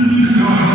This is